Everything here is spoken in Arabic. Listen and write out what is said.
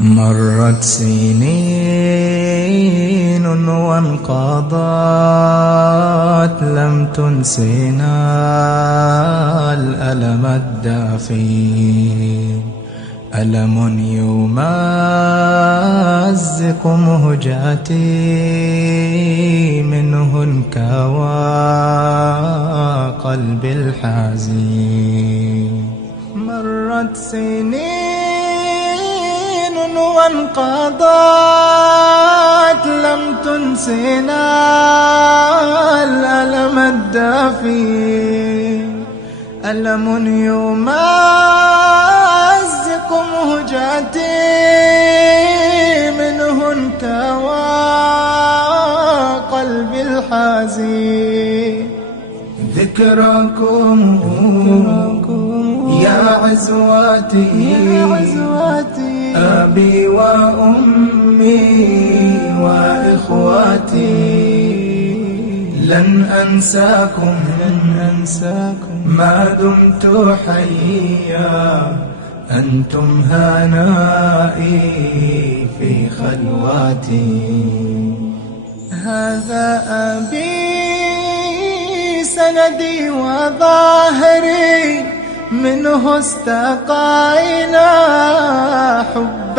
مرت سنين وانقضت لم تنسنا الألم الدافي، ألم يمزق مهجتي منه انكوى قلبي الحزين. مرت سنين وانقضت لم تنسنا الألم الدافي، ألم يمزق مهجتي منه انكوى قلبي الحزين. ذكركم يا عزواتي أبي وأمي وإخواتي، لن أنساكم ما دمت حيا، أنتم هنائي في خلواتي. هذا أبي سندي وظاهري، منه استقينا حب